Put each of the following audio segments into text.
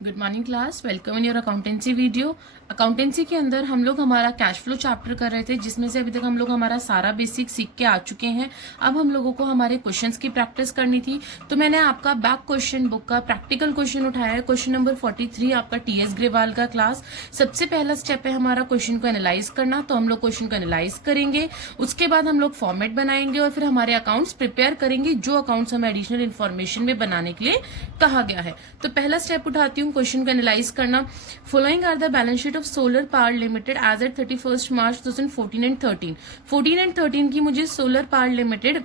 Good morning class, welcome in your accountancy video. Accountancy के अंदर हम लोग हमारा कैश फ्लो चैप्टर कर रहे थे, जिसमें से अभी तक हम लोग हमारा सारा बेसिक सीख के आ चुके हैं। अब हम लोगों को हमारे क्वेश्चंस की प्रैक्टिस करनी थी, तो मैंने आपका बैक क्वेश्चन बुक का प्रैक्टिकल क्वेश्चन उठाया है। क्वेश्चन नंबर 43 आपका टीएस ग्रेवाल का क्लास। सबसे पहला स्टेप है हमारा क्वेश्चन को एनालाइज करना, तो हम लोग क्वेश्चन को एनालाइज करेंगे। उसके बाद हम लोग फॉर्मेट बनाएंगे और फिर हमारे अकाउंट्स प्रिपेयर करेंगे, जो अकाउंट्स हमें एडिशनल इन्फॉर्मेशन में बनाने के लिए कहा गया है। तो पहला स्टेप उठाती हूँ क्वेश्चन को एनालाइज करना। Following are the balance sheet of solar power limited as at 31 March 2014 and 13। 14 and 13 की मुझे सोलर पावर लिमिटेड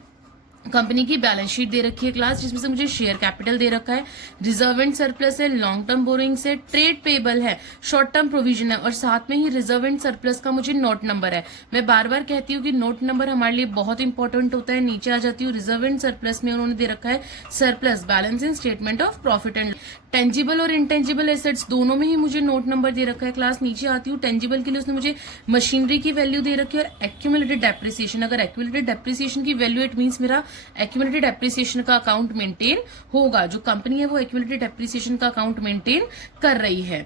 कंपनी की बैलेंस शीट दे रखी है क्लास, जिसमें से मुझे शेयर कैपिटल दे रखा है, रिजर्व एंड सरप्लस है, लॉन्ग टर्म बोरिंग्स है, ट्रेड पेबल है, शॉर्ट टर्म प्रोविजन है और साथ में ही रिजर्व एंड सरप्लस का मुझे नोट नंबर है। मैं बार बार कहती हूँ कि नोट नंबर हमारे लिए बहुत इंपॉर्टेंट होता है। नीचे आ जाती हूँ, रिजर्व एंड सरप्लस में उन्होंने दे रखा है surplus balance in statement of profit and tangible और इंटेंजिबल एसेट्स दोनों में ही मुझे नोट नंबर दे रखा है क्लास। नीचे आती हूँ, टेंजिबल के लिए उसने मुझे मशीनरी की वैल्यू दे रखी है और एक्यूमुलेटेड डेप्रिसिएशन। अगर एक्यूमुलेटेड डेप्रिसिएशन की वैल्यू, इट मींस मेरा एक्यूमुलेटेड डेप्रिसिएशन का अकाउंट मेंटेन होगा। जो कंपनी है वो एक्यूमुलेटेड डेप्रिसिएशन का अकाउंट मेंटेन कर रही है।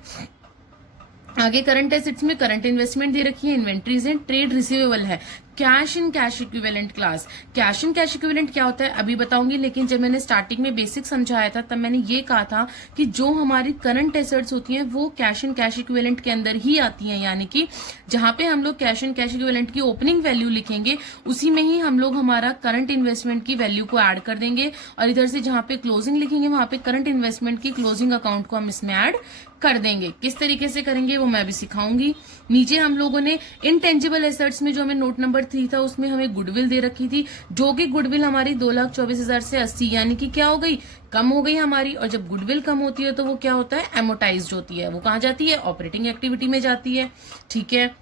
आगे करंट एसेट्स में करंट इन्वेस्टमेंट दे रखी है, इन्वेंट्रीज एंड ट्रेड रिसीवेबल है। Cash in cash equivalent class. Cash in cash equivalent क्या होता है अभी बताऊंगी, लेकिन जब मैंने स्टार्टिंग में बेसिक समझाया था तब मैंने ये कहा था कि जो हमारी करंट एसेट्स होती हैं वो कैश इन कैश इक्विवेलेंट के अंदर ही आती हैं। यानी कि जहां पे हम लोग कैश इन कैश इक्विवेलेंट की ओपनिंग वैल्यू लिखेंगे, उसी में ही हम लोग हमारा करंट इन्वेस्टमेंट की वैल्यू को ऐड कर देंगे और इधर से जहां पे क्लोजिंग लिखेंगे वहां पे करंट इन्वेस्टमेंट की क्लोजिंग अकाउंट को हम इसमें ऐड कर देंगे। किस तरीके से करेंगे वो मैं भी सिखाऊंगी। नीचे हम लोगों ने इनटेंजिबल एसेट्स में जो हमें नोट नंबर 3 था उसमें हमें गुडविल दे रखी थी, जो कि गुडविल हमारी 2,24,000 से 80 यानी कि क्या हो गई, कम हो गई हमारी। और जब गुडविल कम होती है तो वो क्या होता है, एमोटाइज्ड होती है। वो कहाँ जाती है, ऑपरेटिंग एक्टिविटी में जाती है। ठीक है।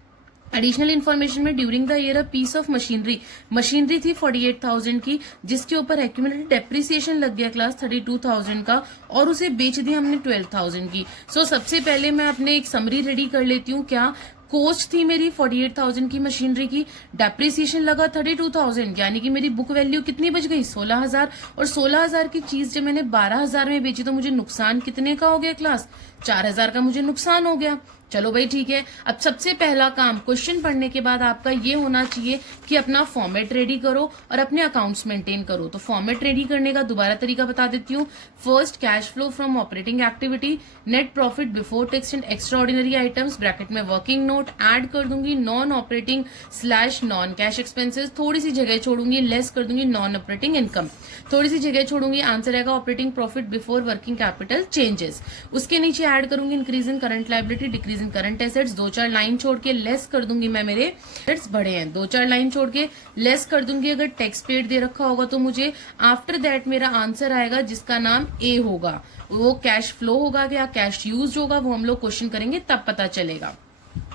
एडिशनल इन्फॉर्मेशन में during the year a piece of machinery थी 48,000 की, जिसके ऊपर एक्यूमुलेटेड डेप्रिसिएशन लग गया क्लास 32,000 का और उसे बेच दिया हमने 12,000 की। सबसे पहले मैं अपने एक समरी रेडी कर लेती हूँ। क्या कॉस्ट थी मेरी 48,000 की मशीनरी की, डेप्रिसिएशन लगा 32,000, यानी कि मेरी बुक वैल्यू कितनी बच गई, 16,000। और 16,000 की चीज जब मैंने 12,000 में बेची तो मुझे नुकसान कितने का हो गया क्लास, 4,000 का मुझे नुकसान हो गया। चलो भाई ठीक है। अब सबसे पहला काम क्वेश्चन पढ़ने के बाद आपका ये होना चाहिए कि अपना फॉर्मेट रेडी करो और अपने अकाउंट्स मेंटेन करो। तो फॉर्मेट रेडी करने का दोबारा तरीका बता देती हूँ। First, cash flow from operating activity, net profit before tax and extra ordinary items, bracket में वर्किंग नोट, ऐड कर दूंगी non operating / non cash expenses, थोड़ी सी जगह छोड़ूंगी, लेस कर दूंगी नॉन ऑपरेटिंग इनकम, थोड़ी सी जगह छोड़ूंगी, आंसर आएगा operating profit before working capital changes. उसके नीचे ऐड करूंगी increase in current liability, decrease in current assets, 2-4 line छोड़ के लेस कर दूंगी। मैं मेरे एसेट्स बढ़े हैं, 2-4 लाइन छोड़ के लेस कर दूंगी। अगर टैक्स पेड दे रखा होगा तो मुझे आफ्टर दैट मेरा आंसर आएगा जिसका नाम ए होगा। वो कैश फ्लो होगा या कैश यूज होगा वो हम लोग क्वेश्चन करेंगे तब पता चलेगा।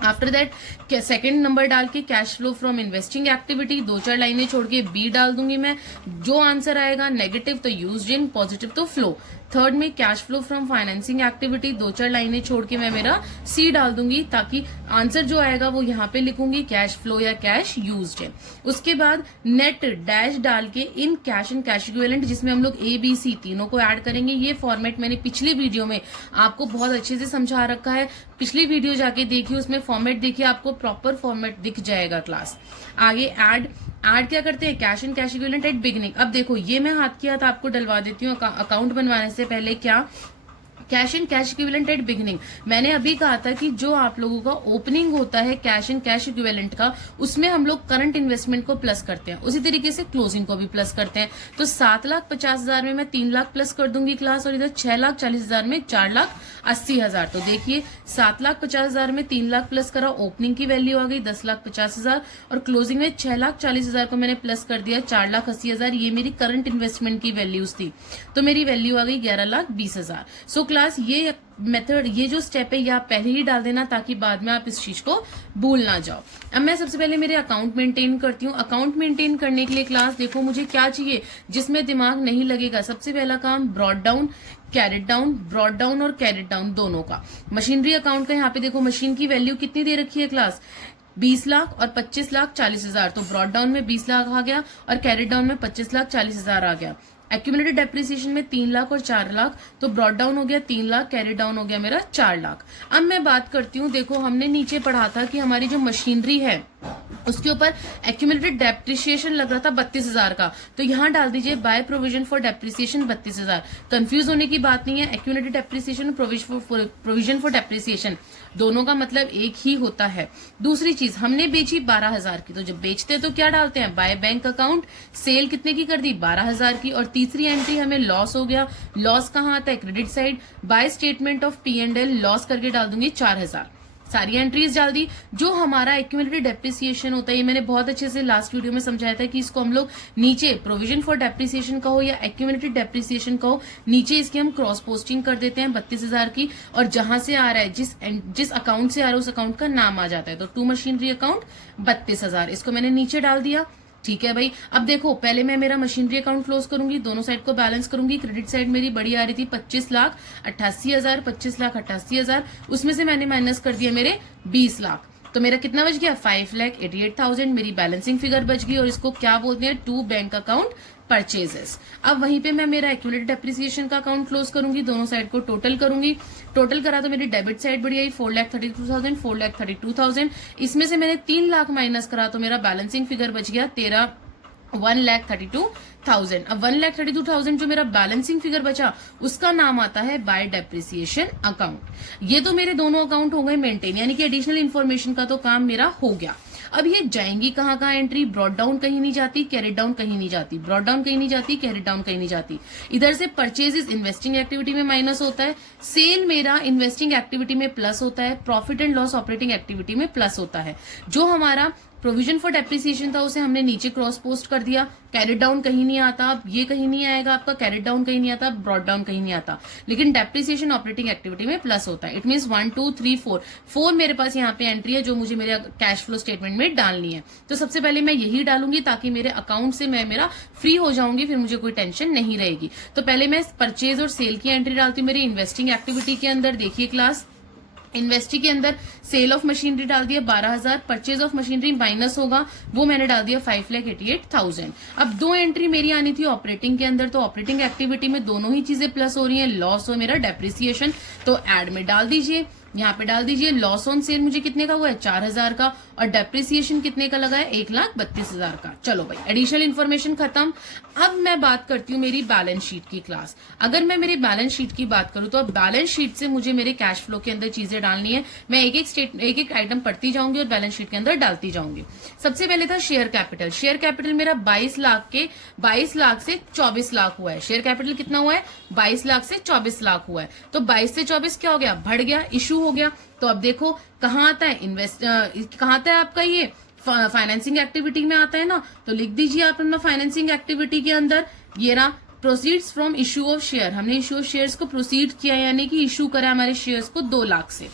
आफ्टर दैट सेकंड नंबर डाल के cash flow from investing activity, 2-4 लाइनें छोड़ के बी डाल दूंगी मैं। जो आंसर आएगा नेगेटिव तो यूज्ड इन, पॉजिटिव तो फ्लो। थर्ड में cash flow from financing activity, 2-4 लाइनें छोड़ के मैं मेरा सी डाल दूंगी, ताकि आंसर जो आएगा वो यहाँ पे लिखूंगी कैश फ्लो या कैश यूज्ड है। उसके बाद नेट डैश डाल के इन कैश एंड कैश इक्विवेलेंट, जिसमें हम लोग ए बी सी तीनों को ऐड करेंगे। ये फॉर्मेट मैंने पिछली वीडियो में आपको बहुत अच्छे से समझा रखा है, पिछली वीडियो जाके देखिए, उसमें फॉर्मेट देखिए, आपको प्रॉपर फॉर्मेट दिख जाएगा क्लास। आगे ऐड क्या करते हैं, cash and cash equivalent at beginning. अब देखो ये मैं हाथ की हाथ आपको डलवा देती हूँ अकाउंट बनवाने से पहले। क्या cash and cash equivalent at beginning, मैंने अभी कहा था कि जो आप लोगों का ओपनिंग होता है कैश एंड कैश इक्विवेलेंट का, उसमें हम लोग करंट इन्वेस्टमेंट को प्लस करते हैं, उसी तरीके से क्लोजिंग को भी प्लस करते हैं। तो 7,50,000 में मैं 3 लाख प्लस कर दूंगी क्लास, और इधर 6,40,000 में 4,80,000। तो देखिए 7,50,000 में 3 लाख प्लस करा, ओपनिंग की वैल्यू आ गई 10,50,000 और क्लोजिंग में 6,40,000 को मैंने प्लस कर दिया 4,80,000। ये मेरी करंट इन्वेस्टमेंट की वैल्यूज थी, तो मेरी वैल्यू आ गई 11,20,000। सो क्लास ये मेथड, ये जो स्टेप है ये आप पहले ही डाल देना ताकि बाद में आप इस चीज को भूल ना जाओ। अब मैं सबसे पहले मेरे अकाउंट मेंटेन करती हूँ। अकाउंट मेंटेन करने के लिए क्लास देखो मुझे क्या चाहिए जिसमें दिमाग नहीं लगेगा। सबसे पहला काम brought down, carried down, brought down और कैरेट डाउन दोनों का। मशीनरी अकाउंट का यहाँ पे देखो मशीन की वैल्यू कितनी दे रखी है क्लास, 20 लाख और 25,40,000। तो ब्रॉड डाउन में 20 लाख आ गया और कैरेट डाउन में 25,40,000 आ गया। एक्यूमुलेटेड डेप्रिसिएशन में 3 लाख और 4 लाख, तो ब्रॉड डाउन हो गया 3 लाख, कैरी डाउन हो गया मेरा 4 लाख। अब मैं बात करती हूँ, देखो हमने नीचे पढ़ा था कि हमारी जो मशीनरी है उसके ऊपर एक्यूमुलेटेड डेप्रिसिएशन लग रहा था 32,000 का, तो यहाँ डाल दीजिए by provision for depreciation 32,000। Confuse होने की बात नहीं है, accumulated depreciation provision for depreciation दोनों का मतलब एक ही होता है। दूसरी चीज, हमने बेची 12,000 की, तो जब बेचते हैं तो क्या डालते हैं, बाय बैंक अकाउंट, सेल कितने की कर दी, 12,000 की। और तीसरी एंट्री हमें लॉस हो गया, लॉस कहाँ आता है, credit side, by statement of P&L loss करके डाल दूंगी 4,000। सारी एंट्रीज डाल दी। जो हमारा एक्यूमुलेटेड डेप्रिसिएशन होता है, ये मैंने बहुत अच्छे से लास्ट वीडियो में समझाया था कि इसको हम लोग नीचे प्रोविजन फॉर डेप्रिसिएशन कहो या एक्यूमुलेटेड डेप्रिसिएशन कहो, नीचे इसकी हम क्रॉस पोस्टिंग कर देते हैं 32,000 की, और जहां से आ रहा है, जिस अकाउंट से आ रहा है उस अकाउंट का नाम आ जाता है, तो टू मशीनरी अकाउंट 32,000, इसको मैंने नीचे डाल दिया। ठीक है भाई, अब देखो पहले मैं मेरा मशीनरी अकाउंट क्लोज करूंगी, दोनों साइड को बैलेंस करूंगी। क्रेडिट साइड मेरी बड़ी आ रही थी 25,88,000, 25,88,000, उसमें से मैंने माइनस कर दिया मेरे 20 लाख, तो मेरा कितना बच गया, 5,88,000 मेरी बैलेंसिंग फिगर बच गई, और इसको क्या बोलते हैं, टू बैंक अकाउंट परचेजेस। अब वहीं पे मैं मेरा एक्यूमुलेटेड डेप्रिसिएशन का अकाउंट क्लोज करूंगी, दोनों साइड को टोटल करूंगी। टोटल करा तो मेरी डेबिट साइड बढ़ी आई 4,32,000, 4,32,000, इसमें से मैंने 3 लाख माइनस करा तो मेरा बैलेंसिंग फिगर बच गया 1,32,000। अब 1,32,000 जो मेरा बैलेंसिंग फिगर बचा उसका नाम आता है बाय डेप्रिसिएशन अकाउंट। ये तो मेरे दोनों अकाउंट हो गए मेंटेन, यानी कि एडिशनल इन्फॉर्मेशन का तो काम मेरा हो गया। अब ये जाएंगी कहाँ कहाँ एंट्री, ब्रॉड डाउन कहीं नहीं जाती, कैरेट डाउन कहीं नहीं जाती, ब्रॉड डाउन कहीं नहीं जाती, कैरेट डाउन कहीं नहीं जाती। इधर से परचेजेस इन्वेस्टिंग एक्टिविटी में माइनस होता है, सेल मेरा इन्वेस्टिंग एक्टिविटी में प्लस होता है, profit and loss operating activity में प्लस होता है। जो हमारा प्रोविजन फॉर डेप्रिसिएशन था उसे हमने नीचे क्रॉस पोस्ट कर दिया, कैरेट डाउन कहीं नहीं आता, अब ये कहीं नहीं आएगा आपका, कैरेट डाउन कहीं नहीं आता, ब्रॉड डाउन कहीं नहीं आता, लेकिन डेप्रिसिएशन ऑपरेटिंग एक्टिविटी में प्लस होता है। इट मींस 1 2 3 4 मेरे पास यहाँ पे एंट्री है जो मुझे मेरे कैश फ्लो स्टेटमेंट में डालनी है। तो सबसे पहले मैं यही डालूंगी ताकि मेरे अकाउंट से मैं मेरा फ्री हो जाऊंगी, फिर मुझे कोई टेंशन नहीं रहेगी। तो पहले मैं परचेज और सेल की एंट्री डालती हूँ मेरी इन्वेस्टिंग एक्टिविटी के अंदर। देखिए क्लास, इन्वेस्टी के अंदर सेल ऑफ मशीनरी डाल दिया 12,000, परचेज ऑफ मशीनरी माइनस होगा, वो मैंने डाल दिया 5,88,000। अब दो एंट्री मेरी आनी थी ऑपरेटिंग के अंदर, तो ऑपरेटिंग एक्टिविटी में दोनों ही चीजें प्लस हो रही हैं, लॉस हो मेरा डेप्रिसिएशन, तो एड में डाल दीजिए, यहाँ पे डाल दीजिए। लॉस ऑन सेल मुझे कितने का हुआ है, 4,000 का, और डेप्रिसिएशन कितने का लगा है, 1,32,000 का। चलो भाई, एडिशनल इन्फॉर्मेशन खत्म। अब मैं बात करती हूँ मेरी बैलेंस शीट की क्लास। अगर मैं मेरी बैलेंस शीट की बात करूँ तो अब बैलेंस शीट से मुझे मेरे कैश फ्लो के अंदर चीजें डालनी है। मैं एक एक आइटम पढ़ती जाऊंगी और बैलेंस शीट के अंदर डालती जाऊंगी। सबसे पहले था शेयर कैपिटल। शेयर कैपिटल मेरा 22 लाख से 24 लाख हुआ है। शेयर कैपिटल कितना हुआ है, 22 लाख से 24 लाख हुआ है। तो 22 से 24 क्या हो गया, बढ़ गया, इशू हो गया। तो अब देखो कहाँ आता है, कहाँ आता है आपका, ये फाइनेंसिंग एक्टिविटी में आता है ना, तो लिख दीजिए आप अपना फाइनेंसिंग एक्टिविटी के अंदर, ये रहा proceeds from issue of share. हमने इशू ऑफ शेयर्स को प्रोसीड किया, यानी कि इशू करा हमारे शेयर्स को 2 लाख से।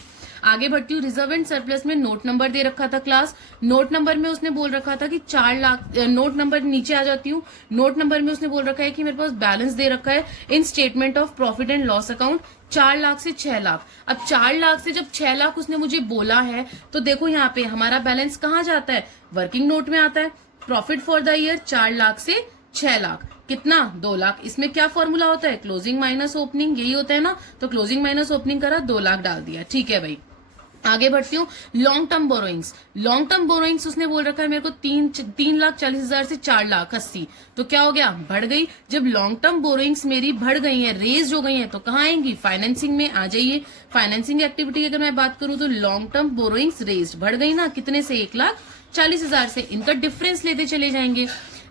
आगे बढ़ती हूँ, रिजर्व एंड सरप्लस में नोट नंबर दे रखा था क्लास। नोट नंबर में उसने बोल रखा था कि 4 लाख, नोट नंबर नीचे आ जाती हूँ, नोट नंबर में उसने बोल रखा है कि मेरे पास बैलेंस दे रखा है in statement of profit and loss account 4 lakh से 6 लाख। अब 4 लाख से जब 6 लाख उसने मुझे बोला है, तो देखो यहाँ पे हमारा बैलेंस कहाँ जाता है, वर्किंग नोट में आता है। Profit for the year 4 lakh से 6 लाख, कितना, 2 लाख। इसमें क्या फॉर्मूला होता है, क्लोजिंग माइनस ओपनिंग, यही होता है ना, तो क्लोजिंग माइनस ओपनिंग करा, 2 लाख डाल दिया। ठीक है भाई, आगे बढ़ती हूँ। Long term borrowings, long term borrowings उसने बोल रखा है मेरे को 3,40,000 से 4,80,000, तो क्या हो गया, बढ़ गई। जब लॉन्ग टर्म बोरोइंग्स मेरी बढ़ गई है, रेज हो गई है, तो कहाँ आएंगी, फाइनेंसिंग में आ जाइए। फाइनेंसिंग एक्टिविटी की अगर मैं बात करूँ तो लॉन्ग टर्म बोरोइंग्स रेज बढ़ गई ना, कितने से, 1,40,000 से, इनका डिफरेंस लेते चले जाएंगे।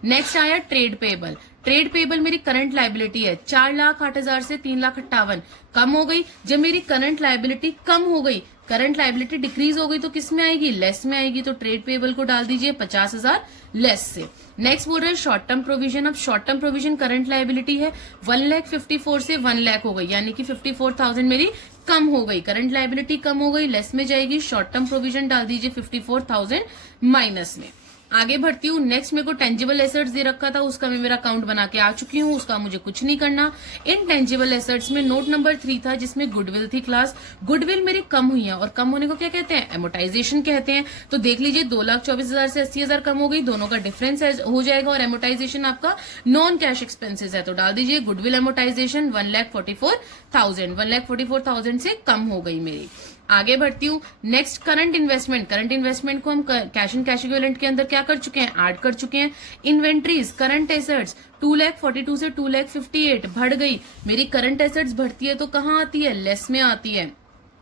नेक्स्ट आया ट्रेड पेबल। ट्रेड पेबल मेरी करंट लायबिलिटी है, 4,08,000 से 3,58,000, कम हो गई। जब मेरी करंट लायबिलिटी कम हो गई, करंट लायबिलिटी डिक्रीज हो गई, तो किस में आएगी, लेस में आएगी, तो ट्रेड पेबल को डाल दीजिए 50,000 लेस से। नेक्स्ट बोल रहे हैं शॉर्ट टर्म प्रोविजन। अब short term provision current liability है 1,54,000 से 1 लाख हो गई, यानी कि 54,000 मेरी कम हो गई, करंट लायबिलिटी कम हो गई, लेस में जाएगी, शॉर्ट टर्म प्रोविजन डाल दीजिए 54,000 माइनस में। आगे बढ़ती हूँ। नेक्स्ट मेरे को टेंजिबल एसेट्स दे रखा था, उसका मैं मेरा अकाउंट बना के आ चुकी हूँ, उसका मुझे कुछ नहीं करना। इन टेंजिबल एसेट्स में नोट नंबर 3 था जिसमें गुडविल थी क्लास। गुडविल मेरी कम हुई है और कम होने को क्या कहते हैं, एमोटाइजेशन कहते हैं। तो देख लीजिए 2,24,000 से 80,000 कम हो गई, दोनों का डिफरेंस हो जाएगा। और एमोटाइजेशन आपका नॉन कैश एक्सपेंसेस है, तो डाल दीजिए गुडविल एमोटाइजेशन 1,44,000, 1,44,000 से कम हो गई मेरी। आगे बढ़ती हूँ। Next current investment, current investment को हम कैश एंड कैश इक्विवेलेंट के अंदर क्या कर चुके हैं, ऐड कर चुके हैं। इन्वेंट्रीज, करंट एसेट्स 2,42,000 से 2,58,000 बढ़ गई मेरी। करंट एसेट्स बढ़ती है तो कहाँ आती है, लेस में आती है।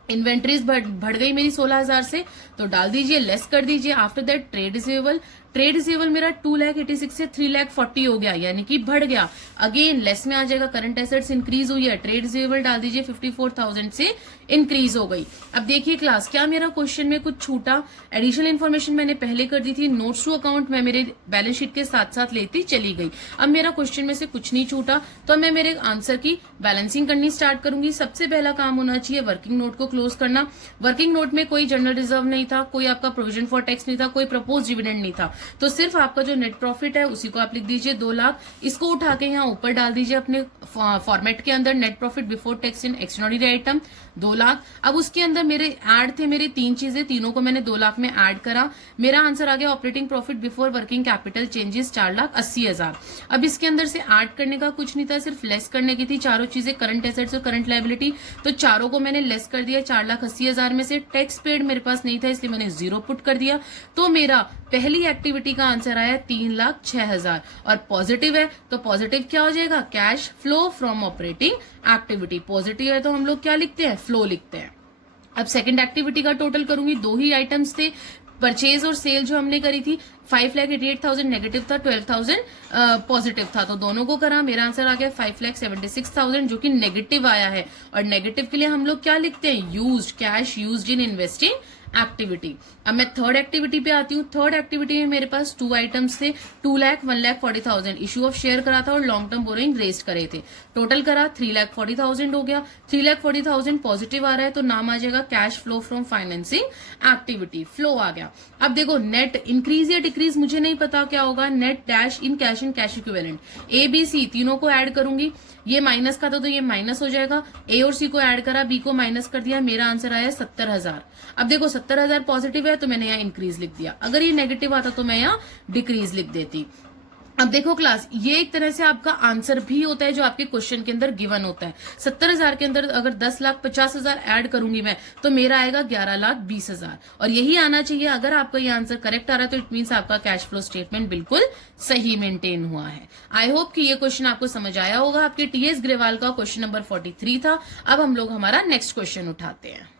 इन्वेंट्रीज बढ़ गई मेरी 16,000 से, तो डाल दीजिए लेस कर दीजिए। After that trade receivable, trade receivable मेरा 2,86,000 से 3,40,000 हो गया, यानी कि बढ़ गया। अगेन लेस में आ जाएगा, करंट एसेट्स इंक्रीज हुई है, ट्रेड रिसीवेबल डाल दीजिए 54,000 से इंक्रीज हो गई। अब देखिए क्लास, क्या मेरा क्वेश्चन में कुछ छूटा? एडिशनल इन्फॉर्मेशन मैंने पहले कर दी थी, नोट्स टू अकाउंट मैं मेरे बैलेंस शीट के साथ साथ लेती चली गई। अब मेरा क्वेश्चन में से कुछ नहीं छूटा, तो मैं मेरे आंसर की बैलेंसिंग करनी स्टार्ट करूंगी। सबसे पहला काम होना चाहिए वर्किंग नोट को क्लोज करना। वर्किंग नोट में कोई जनरल रिजर्व नहीं था, कोई आपका प्रोविजन फॉर टैक्स नहीं था, कोई प्रपोज डिविडेंड नहीं था, तो सिर्फ आपका जो नेट प्रॉफिट है उसी को आप लिख दीजिए 2 लाख। इसको उठा के यहाँ ऊपर डाल दीजिए अपने फॉर्मेट के अंदर, net profit before tax in extraordinary item 2 lakh. अब उसके अंदर मेरे ऐड थे मेरे 3 चीजें, तीनों को मैंने 2 लाख में ऐड करा। मेरा आंसर आ गया operating profit before working capital changes 4,80,000। अब इसके अंदर से ऐड करने का कुछ नहीं था, सिर्फ लेस करने की थी चारों चीजें, करंट एसेट्स और करंट लायबिलिटी, तो चारों को मैंने लेस कर दिया 4,80,000 में से। टैक्स पेड मेरे पास नहीं था इसलिए मैंने 0 पुट कर दिया, तो मेरा पहली एक्टिविटी का आंसर आया 3,06,000। और पॉजिटिव है तो पॉजिटिव क्या हो जाएगा, cash flow from operating activity. Positive है तो हम लोग क्या लिखते हैं, फ्लो लिखते हैं। अब सेकंड एक्टिविटी का टोटल करूंगी, 2 ही आइटम्स थे, परचेज और सेल जो हमने करी थी। 5,88,000 नेगेटिव था, 12,000 पॉजिटिव था, तो दोनों को करा। मेरा आंसर आ गया 5,76,000 जो कि नेगेटिव आया है। और नेगेटिव के लिए हम लोग क्या लिखते हैं, used, cash used in investing activity. अब मैं थर्ड एक्टिविटी पे आती हूँ। थर्ड एक्टिविटी में मेरे पास 2 आइटम्स थे, 2 लाख 1,40,000 इशू ऑफ शेयर करा था और लॉन्ग टर्म बोरोइंग रेज करे थे। टोटल करा 3,40,000 हो गया। 3,40,000 पॉजिटिव आ रहा है तो नाम आ जाएगा cash flow from financing activity, flow आ गया। अब देखो नेट इंक्रीज या डिक्रीज मुझे नहीं पता क्या होगा, net dash in cash and cash equivalent, A B C तीनों को ऐड करूंगी। ये माइनस का था तो ये माइनस हो जाएगा, ए और सी को ऐड करा, बी को माइनस कर दिया, मेरा आंसर आया 70,000। अब देखो 70,000 पॉजिटिव है तो मैंने यहाँ इंक्रीज लिख दिया, अगर ये नेगेटिव आता तो मैं यहाँ डिक्रीज लिख देती। अब देखो क्लास, ये एक तरह से आपका आंसर भी होता है जो आपके क्वेश्चन के अंदर गिवन होता है। 70,000 के अंदर अगर 10,50,000 ऐड करूंगी मैं तो मेरा आएगा 11,20,000, और यही आना चाहिए। अगर आपका ये आंसर करेक्ट आ रहा है तो इट मीन्स आपका कैश फ्लो स्टेटमेंट बिल्कुल सही मेंटेन हुआ है। आई होप कि ये क्वेश्चन आपको समझ आया होगा। आपके टीएस ग्रेवाल का क्वेश्चन नंबर 43 था। अब हम लोग हमारा नेक्स्ट क्वेश्चन उठाते हैं।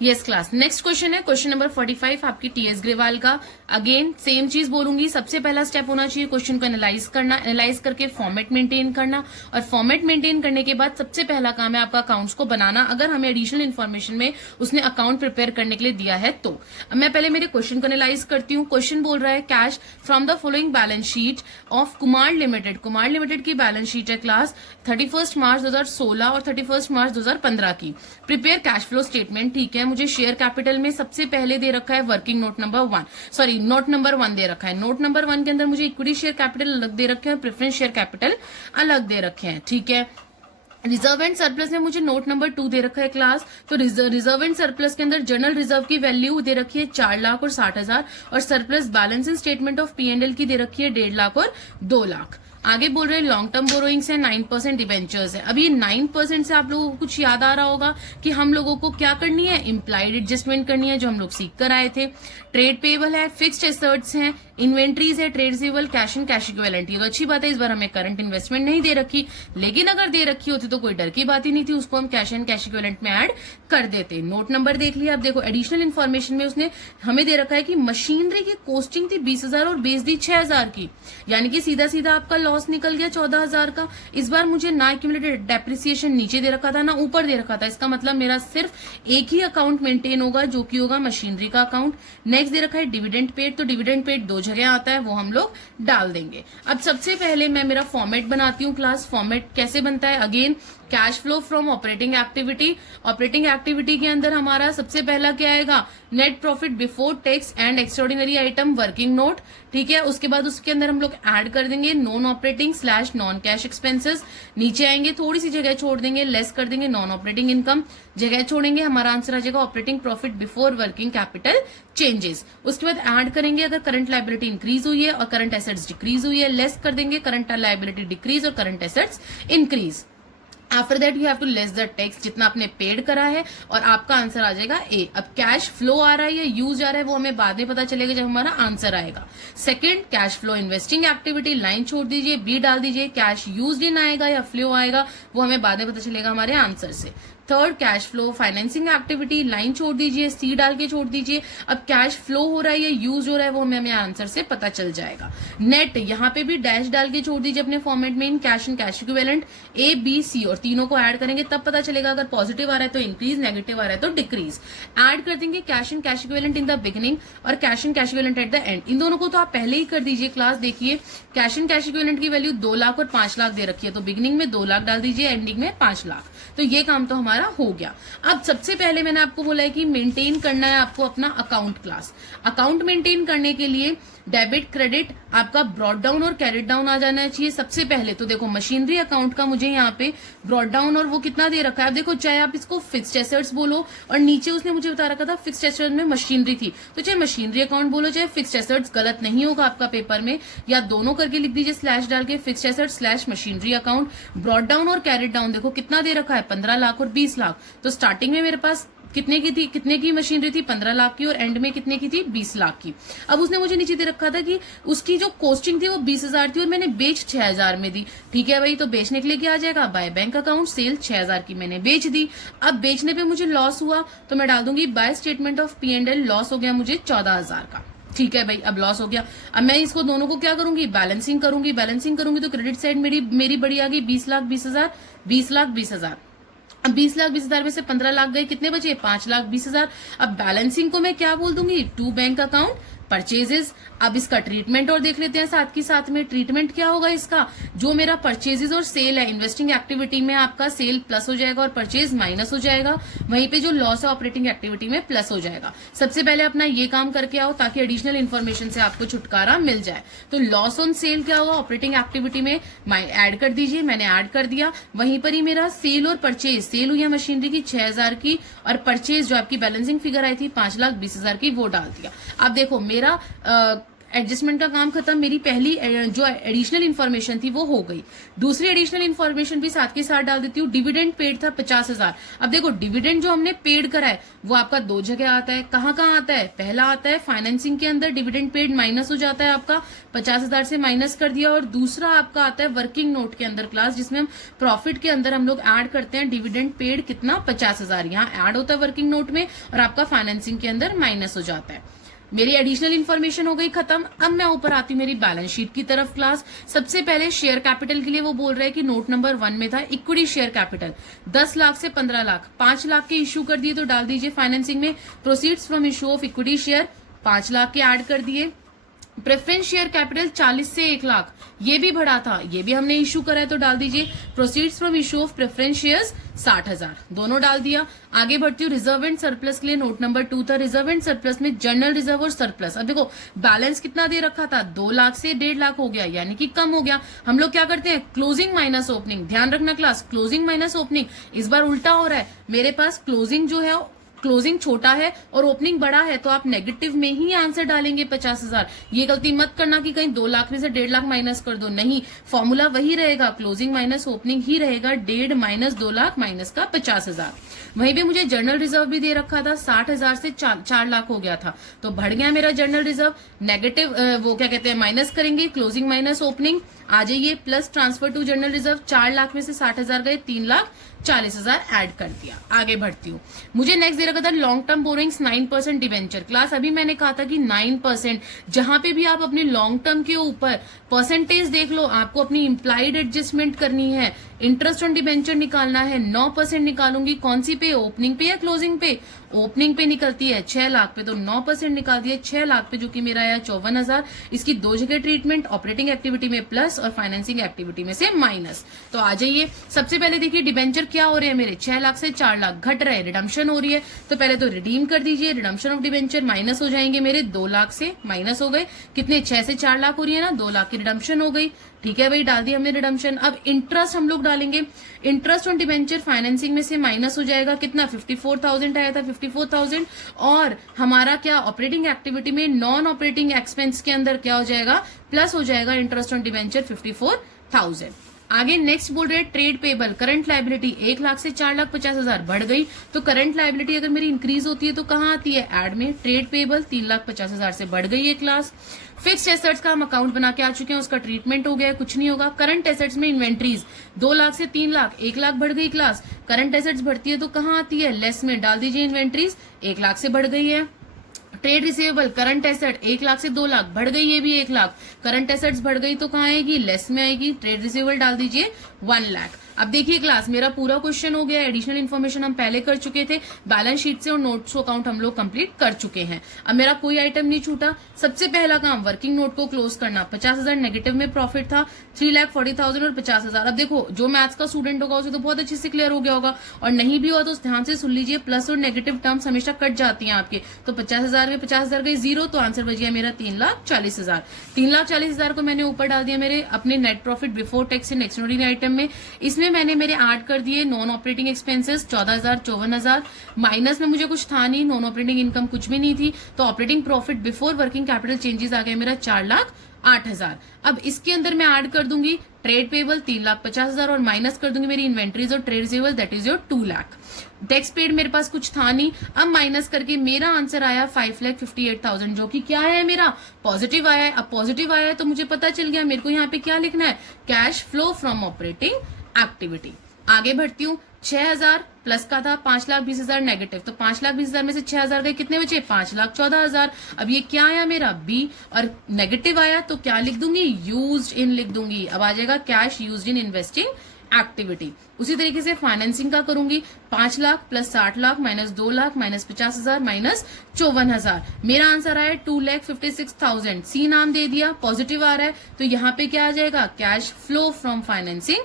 यस क्लास, नेक्स्ट क्वेश्चन है क्वेश्चन नंबर 45 आपकी टीएस ग्रेवाल का। अगेन सेम चीज बोलूंगी, सबसे पहला स्टेप होना चाहिए क्वेश्चन को एनालाइज करना, एनालाइज करके फॉर्मेट मेंटेन करना, और फॉर्मेट मेंटेन करने के बाद सबसे पहला काम है आपका अकाउंट्स को बनाना, अगर हमें एडिशनल इन्फॉर्मेशन में उसने अकाउंट प्रिपेयर करने के लिए दिया है तो। मैं पहले मेरे क्वेश्चन को एनालाइज करती हूँ। क्वेश्चन बोल रहा है cash from the following balance sheet of Kumar limited. Kumar limited की बैलेंस शीट है क्लास 31 मार्च 2016 और 31 मार्च 2015 की। प्रिपेयर कैश फ्लो स्टेटमेंट, ठीक है। मुझे शेयर कैपिटल में सबसे पहले दे रखा है working note number 1, sorry note number 1 दे रखा है। नोट नंबर 1 के अंदर मुझे इक्विटी शेयर कैपिटल अलग दे रखे हैं, प्रेफरेंस शेयर कैपिटल अलग दे रखे हैं, ठीक है। रिजर्व एंड सरप्लस में मुझे नोट नंबर 2 दे रखा है क्लास, तो रिजर्व एंड सरप्लस के अंदर जनरल रिजर्व की वैल्यू दे रखी है 4,60,000 और surplus balance in statement of P&L की दे रखी है 1.5 लाख और 2 लाख। आगे बोल रहे हैं लॉन्ग टर्म बोरोइंग्स है, 9% डिबेंचर्स है। अब ये 9% से आप लोगों को कुछ याद आ रहा होगा कि हम लोगों को क्या करनी है, इम्प्लाइड एडजस्टमेंट करनी है जो हम लोग सीख कर आए थे। ट्रेड पेबल है, फिक्स्ड एसेट्स हैं, इन्वेंट्रीज है, trade receivable, cash and cash equivalent. ये तो अच्छी बात है, इस बार हमें करंट इन्वेस्टमेंट नहीं दे रखी, लेकिन अगर दे रखी होती तो कोई डर की बात ही नहीं थी, उसको हम कैश एंड कैश इक्विवेलेंट में ऐड कर देते। नोट नंबर देख लिया। अब देखो एडिशनल इन्फॉर्मेशन में उसने हमें दे रखा है कि मशीनरी की कॉस्टिंग थी 20,000 और बेच दी 6,000 की, यानी कि सीधा सीधा आपका लॉस निकल गया 14,000 का। इस बार मुझे ना एक्यूमुलेटेड डेप्रिसिएशन नीचे दे रखा था ना ऊपर दे रखा था, इसका मतलब मेरा सिर्फ एक ही अकाउंट मेंटेन होगा जो कि होगा मशीनरी का अकाउंट। नेक्स्ट दे रखा है डिविडेंड पेड, तो डिविडेंड पेड 2 जगह आता है, वो हम लोग डाल देंगे। अब सबसे पहले मैं मेरा फॉर्मेट बनाती हूँ क्लास। फॉर्मेट कैसे बनता है, again cash flow from operating activity, operating activity के अंदर हमारा सबसे पहला क्या आएगा, net profit before tax and extraordinary item working note, ठीक है। उसके बाद उसके अंदर हम लोग ऐड कर देंगे non operating slash non cash expenses, नीचे आएंगे थोड़ी सी जगह छोड़ देंगे, लेस कर देंगे नॉन ऑपरेटिंग इनकम, जगह छोड़ेंगे, हमारा आंसर आ जाएगा operating profit before working capital changes. उसके बाद ऐड करेंगे अगर करंट लायबिलिटी इंक्रीज हुई है और करंट एसेट्स डिक्रीज हुई है, लेस कर देंगे करंट लायबिलिटी डिक्रीज और current assets increase. After that you have to less the tax जितना आपने पेड करा है और आपका आंसर आ जाएगा ए। अब कैश फ्लो आ रहा है या यूज आ रहा है वो हमें बाद में पता चलेगा जब हमारा आंसर आएगा। Second, cash flow investing activity, line छोड़ दीजिए, बी डाल दीजिए, कैश यूज इन आएगा या फ्लो आएगा वो हमें बाद में पता चलेगा हमारे आंसर से। Third, cash flow financing activity, line छोड़ दीजिए, सी डाल के छोड़ दीजिए। अब कैश फ्लो हो रहा है या यूज हो रहा है वो हमें आंसर से पता चल जाएगा। नेट, यहाँ पे भी डैश डाल के छोड़ दीजिए अपने फॉर्मेट में, in cash and cash equivalent, A B C, और तीनों को ऐड करेंगे तब पता चलेगा अगर पॉजिटिव आ रहा है तो इंक्रीज, नेगेटिव आ रहा है तो डिक्रीज। ऐड कर देंगे cash and cash equivalent in the beginning और cash and cash equivalent at the end. इन दोनों को तो आप पहले ही कर दीजिए। क्लास देखिए, कैश एंड कैश इक्विवेलेंट की वैल्यू 2 लाख और 5 लाख दे रखी है, तो बिगिनिंग में 2 लाख डाल दीजिए, एंडिंग में 5 लाख। तो ये काम तो हमारा हो गया। अब सबसे पहले मैंने आपको बोला है कि मेंटेन करना है आपको अपना अकाउंट क्लास। अकाउंट मेंटेन करने के लिए डेबिट क्रेडिट आपका ब्रॉड डाउन और कैरेट डाउन आ जाना चाहिए सबसे पहले। तो देखो मशीनरी अकाउंट का मुझे यहाँ पे ब्रॉड डाउन और वो कितना दे रखा है, अब देखो चाहे आप इसको फिक्स्ड एसेट्स बोलो और नीचे उसने मुझे बता रखा था फिक्स्ड एसेट्स में मशीनरी थी, तो चाहे मशीनरी अकाउंट बोलो चाहे फिक्स्ड एसेट्स, गलत नहीं होगा आपका पेपर में, या दोनों करके लिख दीजिए स्लैश डाल के fixed assets slash machinery account. Brought down और कैरेट डाउन देखो कितना दे रखा है, 15 लाख और 20 लाख। तो स्टार्टिंग में मेरे पास कितने की थी, कितने की मशीनरी थी, 15 लाख की, और एंड में कितने की थी, 20 लाख की। अब उसने मुझे नीचे दे रखा था कि उसकी जो कॉस्टिंग थी वो 20,000 थी और मैंने बेच 6,000 में दी। ठीक है भाई, तो बेचने के लिए क्या आ जाएगा, बाय बैंक अकाउंट सेल 6,000 की मैंने बेच दी। अब बेचने पे मुझे लॉस हुआ तो मैं डाल दूंगी by statement of P&L, loss हो गया मुझे 14,000 का। ठीक है भाई, अब लॉस हो गया। अब मैं इसको दोनों को क्या करूंगी, बैलेंसिंग करूंगी। बैलेंसिंग करूंगी तो क्रेडिट साइड मेरी बड़ी आ गई 20 लाख 20,000, 20 लाख 20,000। अब 20 लाख 20,000 में से 15 लाख गए, कितने बचे, 5 लाख 20,000। अब बैलेंसिंग को मैं क्या बोल दूंगी, टू बैंक अकाउंट परचेजेस। अब इसका ट्रीटमेंट और देख लेते हैं साथ की साथ में। ट्रीटमेंट क्या होगा इसका, जो मेरा परचेजेस और सेल है, इन्वेस्टिंग एक्टिविटी में आपका सेल प्लस हो जाएगा और परचेज माइनस हो जाएगा, वहीं पे जो लॉस है ऑपरेटिंग एक्टिविटी में प्लस हो जाएगा। सबसे पहले अपना ये काम करके आओ ताकि एडिशनल इन्फॉर्मेशन से आपको छुटकारा मिल जाए। तो लॉस ऑन सेल क्या होगा, ऑपरेटिंग एक्टिविटी में ऐड कर दीजिए, मैंने ऐड कर दिया। वहीं पर ही मेरा सेल और परचेज, सेल हुई है मशीनरी की 6,000 की और परचेज जो आपकी बैलेंसिंग फिगर आई थी 5,20,000 की, वो डाल दिया। अब देखो मेरा एडजस्टमेंट का काम खत्म, मेरी पहली जो एडिशनल इन्फॉर्मेशन थी वो हो गई। दूसरी एडिशनल इन्फॉर्मेशन भी साथ के साथ डाल देती हूँ। डिविडेंड पेड था 50,000। अब देखो डिविडेंड जो हमने पेड करा है वो आपका 2 जगह आता है। कहाँ कहाँ आता है, पहला आता है फाइनेंसिंग के अंदर, डिविडेंड पेड माइनस हो जाता है आपका, 50,000 से माइनस कर दिया। और दूसरा आपका आता है वर्किंग नोट के अंदर क्लास, जिसमें हम प्रॉफिट के अंदर हम लोग ऐड करते हैं डिविडेंड पेड कितना, 50,000 यहाँ ऐड होता है वर्किंग नोट में और आपका फाइनेंसिंग के अंदर माइनस हो जाता है। मेरी एडिशनल इन्फॉर्मेशन हो गई खत्म। अब मैं ऊपर आती हूँ मेरी बैलेंस शीट की तरफ क्लास। सबसे पहले शेयर कैपिटल के लिए वो बोल रहे हैं कि नोट नंबर 1 में था इक्विटी शेयर कैपिटल 10 लाख से 15 लाख, 5 लाख के इश्यू कर दिए तो डाल दीजिए फाइनेंसिंग में। Proceeds from issue of equity share 5 lakh के ऐड कर दिए। प्रेफरेंस शेयर कैपिटल 40 से 1 लाख, ये भी बढ़ा था, ये भी हमने इश्यू करा है तो डाल दीजिए। Proceeds from issue of preference shares 60,000, दोनों डाल दिया। आगे बढ़ती हूँ रिजर्व एंड सरप्लस के लिए। नोट नंबर 2 था रिजर्व एंड सरप्लस में जनरल रिजर्व और सरप्लस। अब देखो बैलेंस कितना दे रखा था, 2 लाख से 1.5 लाख हो गया, यानी कि कम हो गया। हम लोग क्या करते हैं, क्लोजिंग माइनस ओपनिंग। ध्यान रखना क्लास, क्लोजिंग माइनस ओपनिंग। इस बार उल्टा हो रहा है, मेरे पास क्लोजिंग जो है क्लोजिंग छोटा है और ओपनिंग बड़ा है, तो आप नेगेटिव में ही आंसर डालेंगे 50,000। ये गलती मत करना कि कहीं 2 लाख में से 1.5 लाख माइनस कर दो, नहीं, फॉर्मूला वही रहेगा, क्लोजिंग माइनस ओपनिंग ही रहेगा, 1.5 माइनस 2 लाख माइनस का 50,000। वहीं पे मुझे जर्नल रिजर्व भी दे रखा था, 60,000 से 4 लाख हो गया था, तो बढ़ गया मेरा जर्नल रिजर्व। नेगेटिव वो क्या कहते हैं, माइनस करेंगे, क्लोजिंग माइनस ओपनिंग आ जाइए, plus transfer to general reserve. 4 lakh में से 60,000 गए, 3,40,000 ऐड कर दिया। आगे बढ़ती हूँ। मुझे नेक्स्ट दे रखा था long term borrowings 9% debenture. Class अभी मैंने कहा था कि 9%, जहां पे भी आप अपने लॉन्ग टर्म के ऊपर परसेंटेज देख लो, आपको अपनी इम्प्लाइड एडजस्टमेंट करनी है। इंटरेस्ट ऑन डिबेंचर निकालना है, 9% निकालूंगी। कौन सी पे, ओपनिंग पे या क्लोजिंग पे? ओपनिंग पे निकलती है 6 लाख पे, तो 9% निकाल दिया 6 लाख पे, जो कि मेरा आया 54,000। इसकी दो जगह ट्रीटमेंट, ऑपरेटिंग एक्टिविटी में प्लस और फाइनेंसिंग एक्टिविटी में से माइनस। तो आ जाइए, सबसे पहले देखिए डिबेंचर क्या हो रहे हैं मेरे, 6 लाख से 4 लाख घट रहे हैं, रिडम्पशन हो रही है। तो पहले तो रिडीम कर दीजिए, रिडम्पशन ऑफ डिबेंचर माइनस हो जाएंगे मेरे 2 लाख से, माइनस हो गए कितने, 6 से 4 लाख हो रही है ना, 2 लाख की रिडम्पशन हो गई। ठीक है भाई, डाल दी हमने रिडम्पशन। अब इंटरेस्ट हम लोग डालेंगे, इंटरेस्ट ऑन डिबेंचर फाइनेंसिंग में से माइनस हो जाएगा कितना, 54,000 आया था, 54,000। और हमारा क्या, ऑपरेटिंग एक्टिविटी में नॉन ऑपरेटिंग एक्सपेंस के अंदर क्या हो जाएगा, प्लस हो जाएगा इंटरेस्ट ऑन डिबेंचर 54,000। आगे नेक्स्ट बोल रहे हैं trade payable, current liability 1 lakh से 4,50,000 बढ़ गई। तो करंट लाइबिलिटी अगर मेरी इंक्रीज होती है तो कहाँ आती है, ऐड में। ट्रेड पेबल 3,50,000 से बढ़ गई है क्लास। फिक्स्ड एसेट्स का हम अकाउंट बना के आ चुके हैं, उसका ट्रीटमेंट हो गया, कुछ नहीं होगा। करंट एसेट्स में इन्वेंट्रीज 2 लाख से 3 लाख, 1 लाख बढ़ गई क्लास। करंट एसेट्स बढ़ती है तो कहाँ आती है, लेस में, डाल दीजिए इन्वेंट्रीज 1 लाख से बढ़ गई है। Trade receivable, current asset 1 lakh से 2 लाख बढ़ गई, ये भी 1 लाख। करंट एसेट्स बढ़ गई तो कहाँ आएगी, लेस में आएगी। ट्रेड रिसीवेबल डाल दीजिए 1 लाख। अब देखिए क्लास, मेरा पूरा क्वेश्चन हो गया, एडिशनल इन्फॉर्मेशन हम पहले कर चुके थे, बैलेंस शीट से और नोट्स अकाउंट हम लोग कंप्लीट कर चुके हैं। अब मेरा कोई आइटम नहीं छूटा। सबसे पहला काम वर्किंग नोट को क्लोज करना, 50,000 नेगेटिव में प्रॉफिट था, 3,40,000 और 50,000। अब देखो जो मैथ्स का स्टूडेंट होगा उसे तो बहुत अच्छे से क्लियर हो गया होगा, और नहीं भी हुआ तो ध्यान से सुन लीजिए, प्लस और नेगेटिव टर्म्स हमेशा कट जाती हैं आपके। तो 50,000 में 50,000 गई जीरो, तो आंसर बच गया मेरा 3,40,000। 3,40,000 को मैंने ऊपर डाल दिया मेरे अपने net profit before tax and extraordinary item में। इसमें मैंने मेरे ऐड कर दिए नॉन ऑपरेटिंग एक्सपेंसेस 14,000, 54,000। माइनस में मुझे कुछ था नहीं, नॉन ऑपरेटिंग इनकम कुछ भी नहीं थी, तो operating profit before working capital changes आ गया मेरा 4,08,000। अब इसके अंदर मैं ऐड कर दूंगी ट्रेड पेबल 3,50,000 और माइनस कर दूंगी मेरी इन्वेंट्रीज और trade receivable, that is your 2 lakh. Tax paid मेरे पास कुछ था नहीं, अब माइनस करके मेरा आंसर आया 5,58,000, जो कि क्या है मेरा, पॉजिटिव आया है। अब पॉजिटिव आया है तो मुझे पता चल गया मेरे को यहाँ पे क्या लिखना है, cash flow from operating activity. आगे बढ़ती हूँ, 6,000 प्लस का था, 5,20,000 नेगेटिव, तो 5,20,000 में से 6,000 गए, कितने बचे, 5,14,000। अब ये क्या आया मेरा, बी, और नेगेटिव आया तो क्या लिख दूंगी, यूज्ड इन लिख दूंगी। अब आ जाएगा cash used in investing activity. उसी तरीके से फाइनेंसिंग का करूंगी, 5 lakh plus 60 lakh minus 2 lakh minus 50,000 minus 54,000। मेरा आंसर आया 2,56,000। सी नाम दे दिया, पॉजिटिव आ रहा है, तो यहाँ पे क्या आ जाएगा, cash flow from financing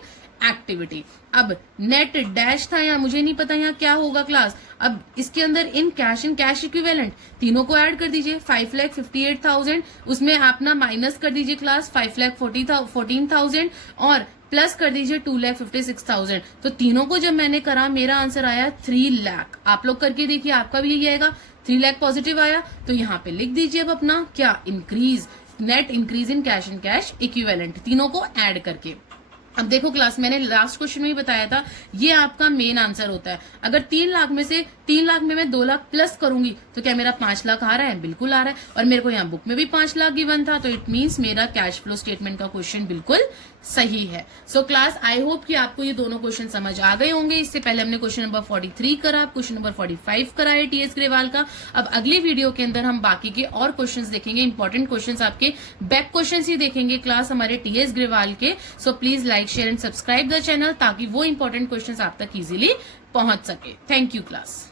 activity. अब नेट डैश था, यहाँ मुझे नहीं पता यहाँ क्या होगा क्लास। अब इसके अंदर इन कैश इक्विवेलेंट तीनों को ऐड कर दीजिए, 5,58,000, उसमें आप ना माइनस कर दीजिए क्लास 5,14,000 और प्लस कर दीजिए 2,56,000। तो तीनों को जब मैंने करा मेरा आंसर आया 3 लाख। आप लोग करके देखिए, आपका भी यही आएगा, 3 लाख पॉजिटिव आया। तो यहाँ पे लिख दीजिए अब अपना क्या, increase, net increase in cash equivalent, तीनों को ऐड करके। अब देखो क्लास, मैंने लास्ट क्वेश्चन में ही बताया था, ये आपका मेन आंसर होता है। अगर 3 लाख में से 3 लाख में मैं 2 लाख प्लस करूंगी तो क्या मेरा 5 लाख आ रहा है, बिल्कुल आ रहा है। और मेरे को यहाँ बुक में भी 5 लाख गिवन था, तो इट मीन्स मेरा कैश फ्लो स्टेटमेंट का क्वेश्चन बिल्कुल सही है। सो क्लास, आई होप कि आपको ये दोनों क्वेश्चन समझ आ गए होंगे। इससे पहले हमने क्वेश्चन नंबर 43 करा, क्वेश्चन नंबर 45 करा है टीएस ग्रेवाल का। अब अगली वीडियो के अंदर हम बाकी के और क्वेश्चंस देखेंगे, इंपॉर्टेंट क्वेश्चंस, आपके बैक क्वेश्चंस ही देखेंगे क्लास हमारे टीएस ग्रेवाल के। So please like, share and subscribe the channel, ताकि वो इंपॉर्टेंट क्वेश्चंस आप तक इजीली पहुंच सके। Thank you class.